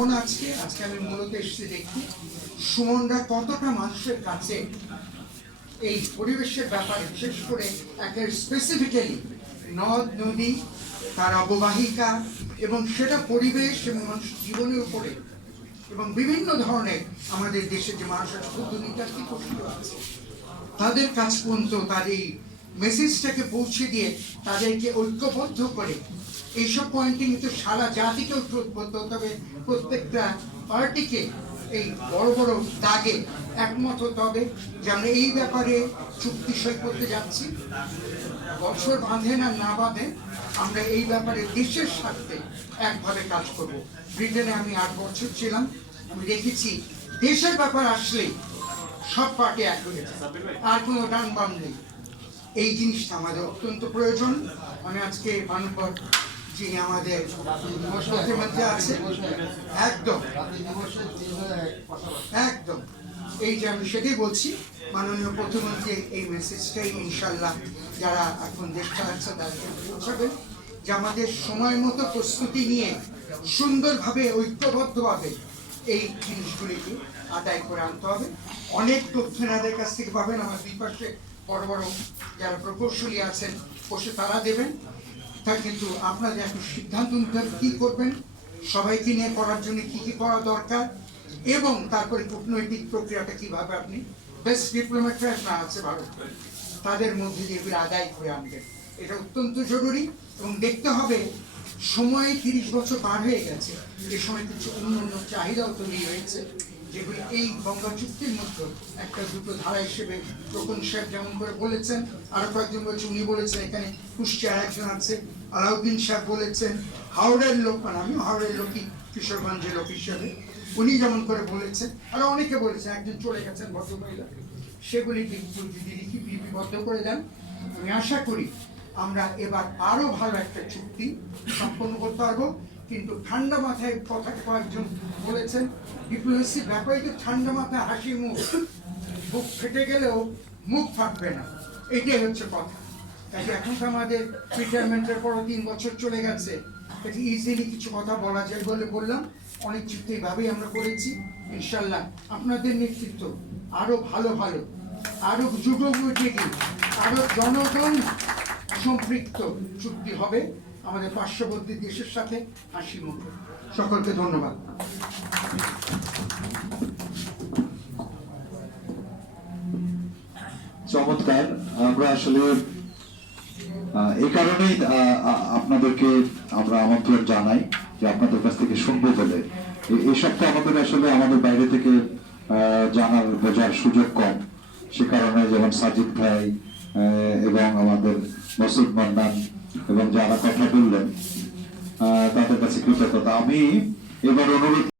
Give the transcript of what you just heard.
যাবো না আজকে আমি মূলত এসেছি দেখি সুমনরা কতটা মানুষের কাছে এই পরিবেশের ব্যাপারে, বিশেষ করে একটা স্পেসিফিক্যালি নদ নদী, তার অববাহিকা এবং সেটা পরিবেশ এবং মানুষের জীবনের উপরে এবং বিভিন্ন ধরনের আমাদের দেশে যে মানুষের ক্ষুদ্র নিতার্থী কষ্ট আছে তাদের কাছ পর্যন্ত তার এই মেসেজটাকে পৌঁছে দিয়ে তাদেরকে ঐক্যবদ্ধ করে এইসব পয়েন্টে কিন্তু সারা জাতিকে ঐক্যবদ্ধ হতে হবে, প্রত্যেকটা পার্টিকে এই বড় বড় দাগে একমত হতে হবে যে আমরা এই ব্যাপারে চুক্তি সই করতে যাচ্ছি। বছর বাঁধে না বাঁধে আমরা এই ব্যাপারে দেশের স্বার্থে একভাবে কাজ করব। ব্রিটেনে আমি 8 বছর ছিলাম, আমি দেখেছি দেশের ব্যাপার আসলেই সব পার্টি এক হয়ে যায়, আর কোনো ডান বাম নেই। এই জিনিসটা আমাদের অত্যন্ত প্রয়োজন। আমি আজকে মানবর যিনি আমাদের মধ্যে আছে একদম একদম এই যে আমি সেটাই বলছি, মাননীয় প্রধানমন্ত্রী এই মেসেজটাই ইনশাল্লাহ যারা এখন দেশ চালাচ্ছে তাদেরকে পৌঁছাবেন যে আমাদের সময় মতো প্রস্তুতি নিয়ে সুন্দরভাবে ঐক্যবদ্ধভাবে এই জিনিসগুলিকে আদায় করে আনতে হবে। অনেক তথ্য এনাদের কাছ থেকে পাবেন, আমার দুই পাশে বড় বড় যারা প্রকৌশলী আছেন বসে তারা দেবেন। তা কিন্তু আপনাদের এখন সিদ্ধান্ত নিতে হবে কী করবেন, সবাইকে নিয়ে করার জন্য কী কী করা দরকার এবং তারপরে কূটনৈতিক প্রক্রিয়াটা কীভাবে আপনি বেস্ট ডিপ্লোম্যাটরা আপনার আছে ভারত তাদের মধ্যে দিয়ে এগুলো আদায় করে আনবেন। এটা অত্যন্ত জরুরি এবং দেখতে হবে সময় 30 বছর পার হয়ে গেছে, এ সময় কিছু অন্য চাহিদাও তৈরি হয়েছে যেগুলি এই গঙ্গা চুক্তির মধ্যে একটা দুটো ধারা হিসেবে প্রকন সাহেব যেমন করে বলেছেন, আরো কয়েকজন বলছে, উনি বলেছেন এখানে কুষ্টিয়ার একজন আছে আলাউদ্দিন সাহেব বলেছেন, হাওড়ের লোক, মানে আমি হাওড়ের লোকই কিশোরগঞ্জের লোক হিসেবে উনি যেমন করে বলেছেন, আরো অনেকে বলেছেন, একজন চলে গেছেন ভদ্রমহিলা, সেগুলি কিন্তু যদি লিপিবদ্ধ করে দেন আমি আশা করি আমরা এবার আরো ভালো একটা চুক্তি সম্পন্ন করতে পারবো। কিন্তু ঠান্ডা মাথায় কথাটা কয়েকজন বলেছেন, ডিপ্লোমেসির ব্যাপারে তো ঠান্ডা মাথায় হাসি মুখ, বুক ফেটে গেলেও মুখ ফাটবে না, এটাই হচ্ছে কথা। তাই এখন তো আমাদের রিটায়ারমেন্টের পরও 3 বছর চলে গেছে, এটা ইজিলি কিছু কথা বলা যায় বলে বললাম। অনেক চুক্তি এইভাবেই আমরা করেছি, ইনশাল্লাহ আপনাদের নেতৃত্ব আরো ভালো আরো যুগোপযোগী আরো জনগণ সম্পৃক্ত চুক্তি হবে আমাদের পার্শ্ববর্তী দেশের সাথে হাসি মুখে। সকলকে ধন্যবাদ। চমৎকার। আমরা আসলে এই কারণেই আপনাদেরকে আমরা আমন্ত্রণ জানাই যে আপনাদের কাছ থেকে শুনবো বলে। এসব তো আমাদের আসলে আমাদের বাইরে থেকে জানার বোঝার সুযোগ কম, সে কারণে যেমন সাজিদ ভাই এবং আমাদের মসুদ মান্নান এবং যারা কথা বললেন তাদের কাছে কৃতজ্ঞতা। আমি এবার অনুরোধ